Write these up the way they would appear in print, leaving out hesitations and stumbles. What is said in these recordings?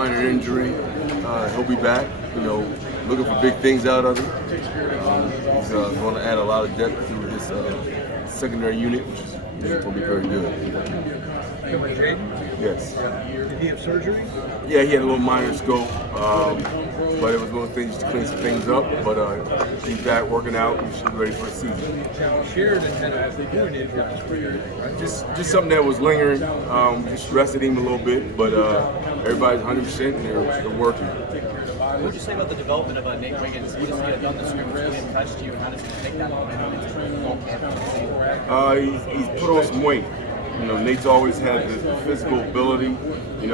minor injury. He'll be back. Looking for big things out of him. He's going to add a lot of depth to his secondary unit, which is going to be very good. Yes. Did he have surgery? Yeah, he had a little minor scope, but it was one of the things to clean some things up. But he's back working out and should be ready for the season. Sheridan had a good injury on his career, right? Just something that was lingering. Just rested him a little bit, but everybody's 100% and they're working. What would you say about the development of Nate Wiggins? What has he done this year? What's really touched you, and how does he take that momentum into full camp? He's put on some weight. Nate's always had the physical ability, to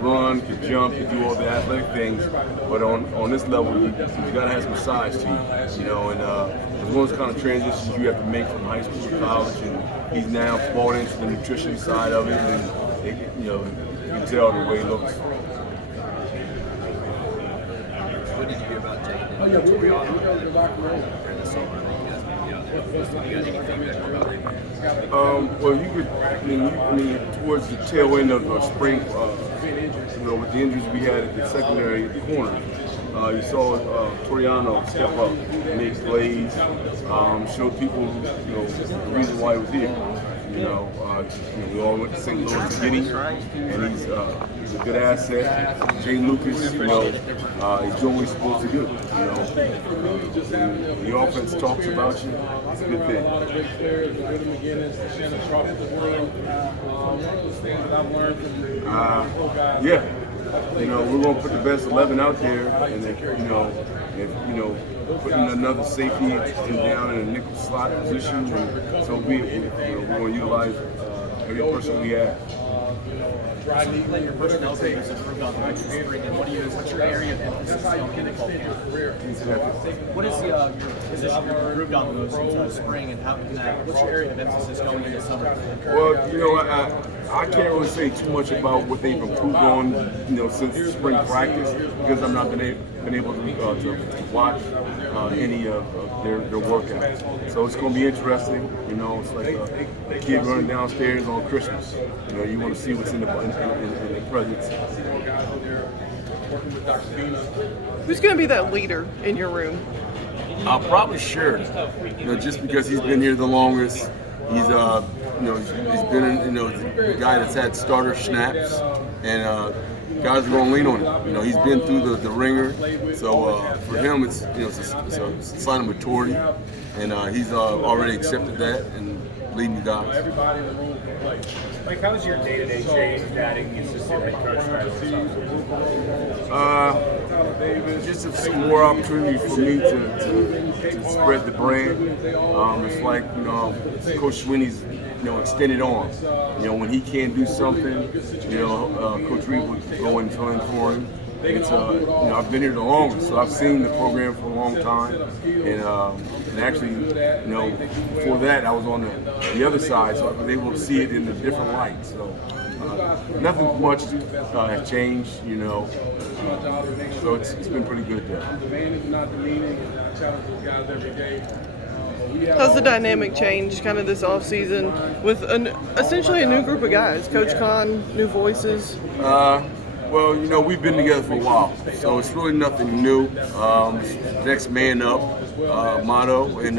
run, to jump, to do all the athletic things. But on this level, you got to have some size to you, and there's one of those kind of transitions you have to make from high school to college, and he's now bought into the nutrition side of it, and you can tell the way he looks. What did you hear about Jake and Toriano during the summer? Well, towards the tail end of spring, with the injuries we had at the secondary corner, you saw Toriano step up, make plays, show people, the reason why he was here. We all went to St. Louis to get him, and he's a good asset. Jay Lucas, he's doing what he's supposed to do. The offense talks about you. It's a good thing. Yeah. We're going to put the best 11 out there, and if putting another safety down in a nickel slot position, and so be it. We're going to utilize every person we have. Your personnel grade has improved on the spring, and what's your area of emphasis on clinical camp? What is your position you've improved on the most since spring, and what's your area of emphasis going into summer? Well, I can't really say too much about what they've improved on, since spring practice, because I've not been able to watch any of their workouts. So it's going to be interesting. It's like a kid running downstairs on Christmas. You want to see what's in the presents. Who's going to be that leader in your room? Probably Sheridan. Just because he's been here the longest. He's he's been the guy that's had starter snaps, and guys are going to lean on him. He's been through the ringer, so for him it's it's a sign of maturity, and he's already accepted that and leading the guys. Mike, how was your day-to-day change adding the assistant head coach title? Just some more opportunity for me to spread the brand. It's like Coach Swinney's extended arms. When he can't do something, Coach Reed would go and fill in for him. It's I've been here the longest, so I've seen the program for a long time, and actually, before that I was on the other side, so I was able to see it in a different light. So nothing much has changed, so it's been pretty good there. How's the dynamic changed kind of this offseason with essentially a new group of guys? Coach Khan, new voices? Well, we've been together for a while, so it's really nothing new. Next man up motto, and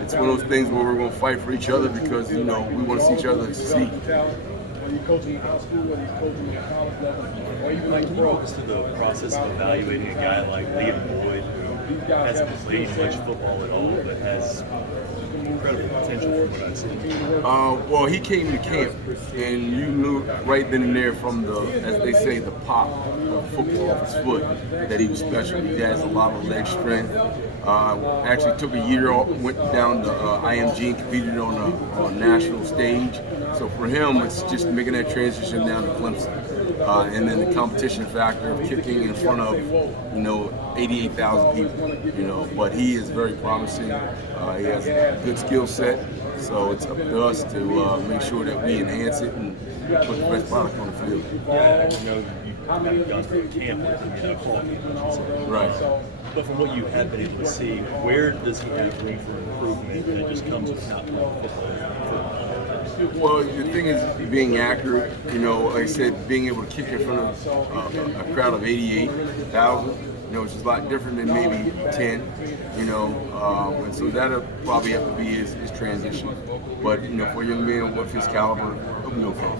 it's one of those things where we're going to fight for each other because, we want to see each other succeed. Can you walk us through the process of evaluating a guy like Liam Boyd, who hasn't played much football at all, but has incredible potential from what I've seen? Well, he came to camp, and you knew right then and there from the, as they say, the pop of football off his foot that he was special. He has a lot of leg strength. Actually took a year off, went down to IMG and competed on a national stage. So for him, it's just making that transition down to Clemson. And then the competition factor of kicking in front of, 88,000 people, but he is very promising. He has a good skill set, so it's up to us to make sure that we enhance it and put the best product on the field. Yeah, you've kind of gone through camp with him, Right. But from what you have been able to see, where does he have room for improvement that just comes with not playing football? Well, the thing is being accurate. You know, like I said, being able to kick in front of a crowd of 88,000. You know, which is a lot different than maybe 10. You know, and so that'll probably have to be his transition. But you know, for a young man with his caliber, he'll be okay.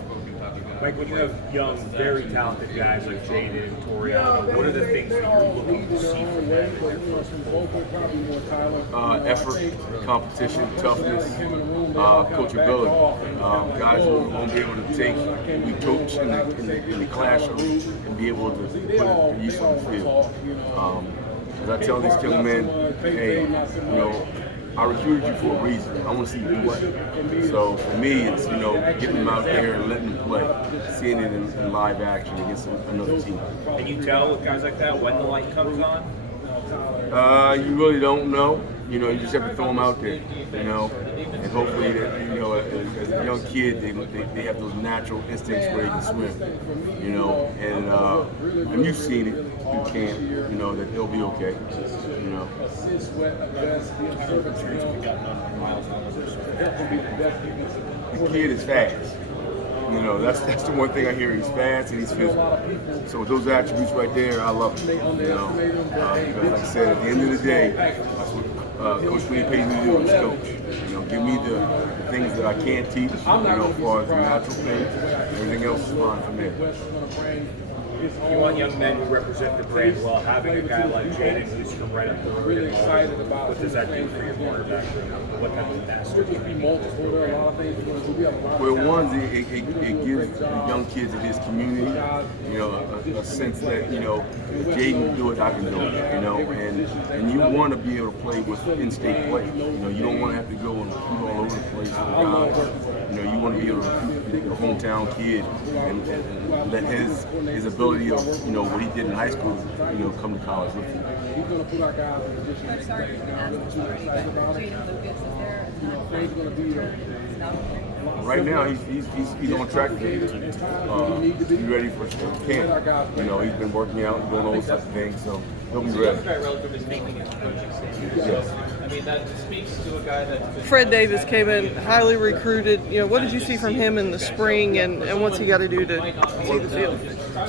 Mike, when you have young, very talented guys like Jaden and Toriano, what are the things that you're looking to see from them in their first full? Effort, competition, toughness, coachability. Guys who won't be able to take what we coach in the classroom and be able to put it to use on the field. As I tell these young men, hey, you know, I recruited you for a reason. I want to see you play. So for me, it's, you know, getting them out there and letting them play, seeing it in live action against another team. Can you tell with guys like that when the light comes on? You really don't know. You know, you just have to throw them out there. You know, and hopefully, that, you know, as a young kid, they have those natural instincts where they can swim. You know, and you've seen it in camp. You know that they'll be okay. You know. The kid is fast. You know, that's the one thing I hear. He's fast and he's physical. So with those attributes right there, I love him. You know, because like I said, at the end of the day, that's what Coach Wayne pays me to do is coach. You know, give me the things that I can't teach. You know, as far as the natural things, everything else is fine for me. You want young men who represent the brand well. Having a guy like Jaden who's from right up the road. Really excited about what does that do for your quarterback room? What kind of master can he be? Well, one, it gives the young kids in his community, you know, a sense that, you know, if Jaden can do it, I can do it, you know, and you want to be able to play with in-state play. You know, you don't want to have to go and recruit all over the place for the guys. You know, you want to be able to recruit your hometown kid and let his ability of, you know, what he did in high school, you know, come to college with him. He's going to put our guys in a position to stay. Right now, he's on track to be ready for camp. You know, he's been working out and doing all those types of things, so he'll be ready. I mean, that speaks to a guy that. Fred Davis came in highly recruited. You know, what did you see from him in the spring, and what's he got to do to see the field?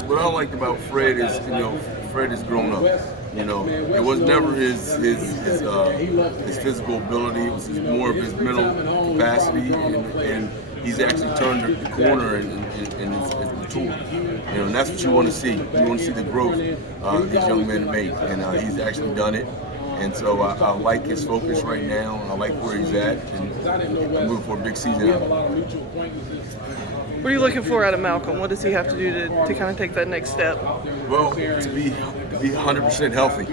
What I liked about Fred is, you know, Fred has grown up. You know, it was never his physical ability. It was more of his mental capacity, and he's actually turned the corner and is mature. You know, and that's what you want to see. You want to see the growth these young men make, and he's actually done it. And so I like his focus right now. I like where he's at, and I'm looking for a big season out of him. What are you looking for out of Malcolm? What does he have to do to kind of take that next step? Well, to be 100% healthy,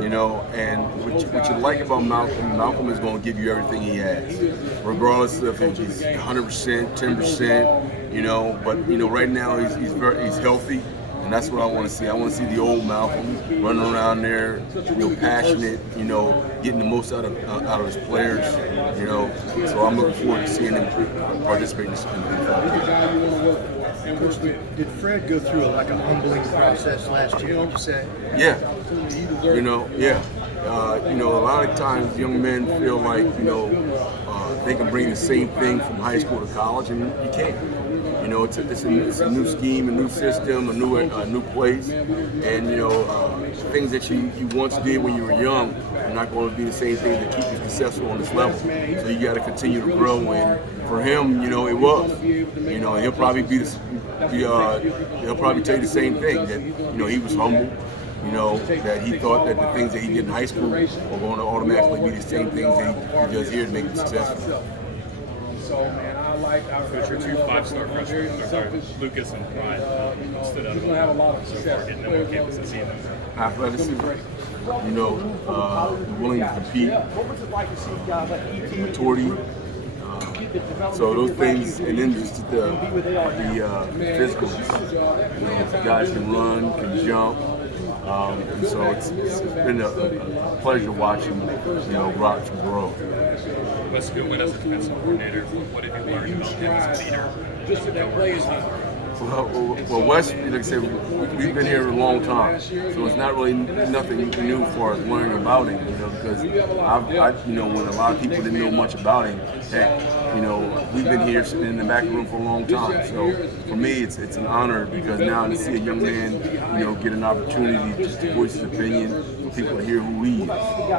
you know, and what you like about Malcolm is going to give you everything he has, regardless if he's 100%, 10%, you know. But you know, right now he's healthy. And that's what I want to see. I want to see the old Malcolm running around there, you know, passionate, you know, getting the most out of his players, you know. So I'm looking forward to seeing him participate in the fall. Coach, did Fred go through a humbling process last year, would you say? Yeah. You know, yeah. You know, a lot of times young men feel like, you know, they can bring the same thing from high school to college, and you can't. You know, it's a new scheme, a new system, a new place, and you know, things that you once did when you were young are not going to be the same thing that keep you successful on this level. So you got to continue to grow. And for him, you know, it was. You know, he'll probably he'll probably tell you the same thing, that you know, he was humble. You know, that he thought that the things that he did in high school were going to automatically be the same things that he does here to make him successful. Coach, your two 5-star freshmen, Lucas and Pride, stood out so far, getting them on campus and seeing them. Athleticism, you know, willing to compete, maturity. So those things, and then just the physicals. You know, guys can run, can jump. And so it's been a pleasure watching, you know, Rock grow. Wes Goodwin as a defensive coordinator, what have you learned about him as a leader? Well, West, like I said, we've been here a long time, so it's not really nothing new for us learning about him. Because when a lot of people didn't know much about him, heck, we've been here sitting in the back room for a long time. So for me, it's an honor because now to see a young man, get an opportunity just to voice his opinion, for people to hear who he is,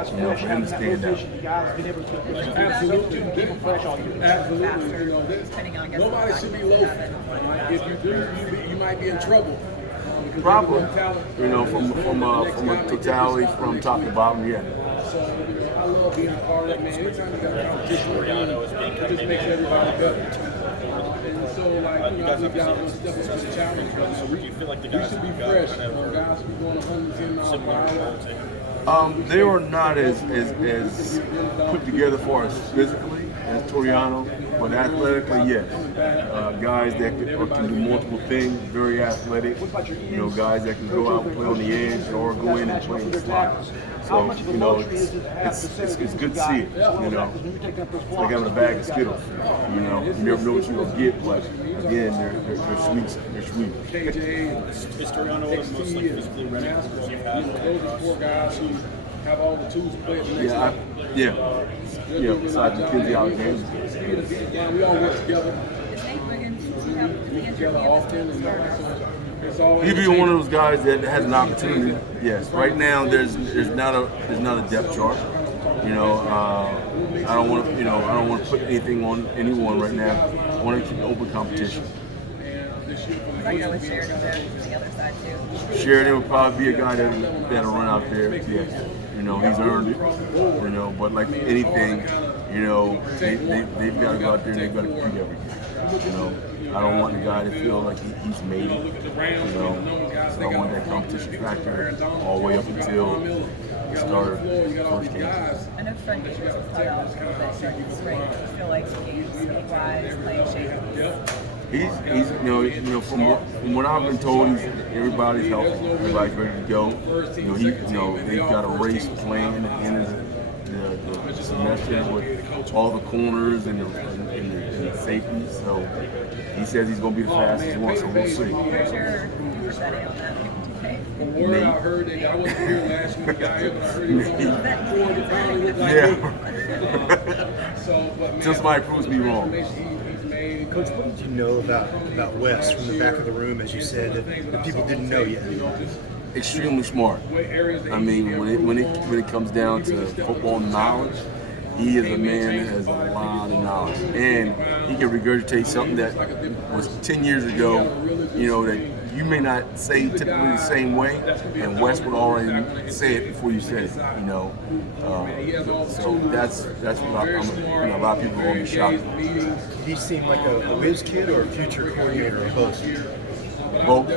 for him to stand out. Absolutely. Nobody should be loafing. If you do, you might be in trouble. Probably, from a totality, from top to bottom, yeah. So I love being a part of that, man. Anytime you got competition, it just makes everybody better. And so, we got to step up to the challenge. So we should be fresh. Guys should be going 110 miles per hour. They are not as put together for us physically as Toriano, but athletically, yes. Guys that can do multiple things, very athletic. Guys that can go out and play on the edge or go in and play in the slot. So, it's good to see it. It's like having a bag of Skittles. You never know what you're gonna get, but again, they're sweet. They're sweet. Is Toriano one of the most physically ready players you've had? Those are 4 guys who have all the tools to play at the next level. Yeah. Besides Mackenzie Alexander. We all work together. Wiggins, Together often, and so it's always. He'd be one of those guys that has an opportunity. Yes. Right now, there's not a depth chart. I don't want to put anything on anyone right now. I want to keep open competition. I know with Sheridan there on the other side too. Sheridan would probably be a guy that'll run out there. Yes. He's earned it. But like anything, they've got to go out there and they've got to compete every game. I don't want the guy to feel like he's made it. So I want that competition factor all the way up until the start of the first game. I know Fred Wiggins was caught out a little bit during this break. Do you feel like he's speed-wise, playing shape? He's from what I've been told, everybody's healthy, everybody's ready to go. They've got a race planned at the end of the semester with all the corners and the safeties. So he says he's going to be the fastest one, so we'll see. Where's your betting on that? From word I heard that I wasn't here last week, I heard he was on 400 pounds. Yeah. Until somebody proves me wrong. Coach, what did you know about Wes from the back of the room, as you said, that people didn't know yet? Extremely smart. I mean, when it comes down to football knowledge, he is a man that has a lot of knowledge, and he can regurgitate something that was 10 years ago. That you may not say typically the same way, and Wes would already say it before you said it. So that's what a lot of people will be shocked. Did he seem like a whiz kid or a future coordinator or both? Both.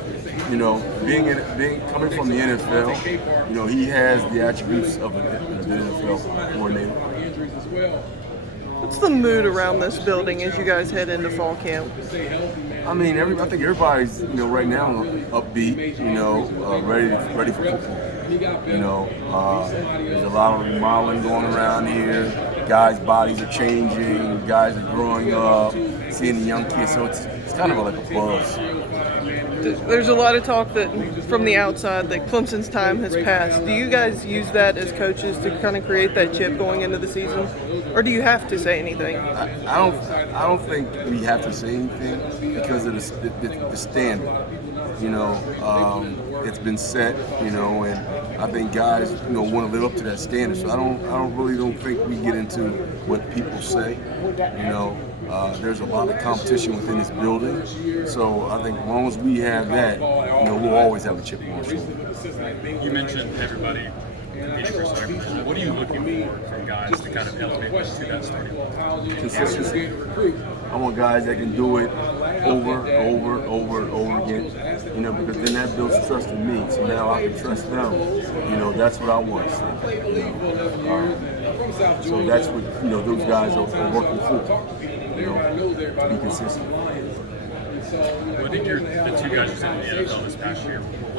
Being coming from the NFL, he has the attributes of an NFL coordinator. What's the mood around this building as you guys head into fall camp? I mean, I think everybody's, right now upbeat, ready for football. There's a lot of remodeling going around here. Guys' bodies are changing. Guys are growing up. Seeing the young kids, so it's kind of like a buzz. There's a lot of talk that from the outside that Clemson's time has passed. Do you guys use that as coaches to kind of create that chip going into the season, or do you have to say anything? I don't think we have to say anything because of the standard. It's been set. And I think guys want to live up to that standard. So I don't think we get into what people say. There's a lot of competition within this building, so I think as long as we have that, we'll always have a chip on our shoulder. You mentioned everybody competing for starting position. What are you looking for from guys to kind of elevate to that starting role? Consistency. I want guys that can do it over again, because then that builds trust in me. So now I can trust them. That's what I want to see. So that's what those guys are working for. To be consistent. Well, I think the two guys who said in the NFL this past year.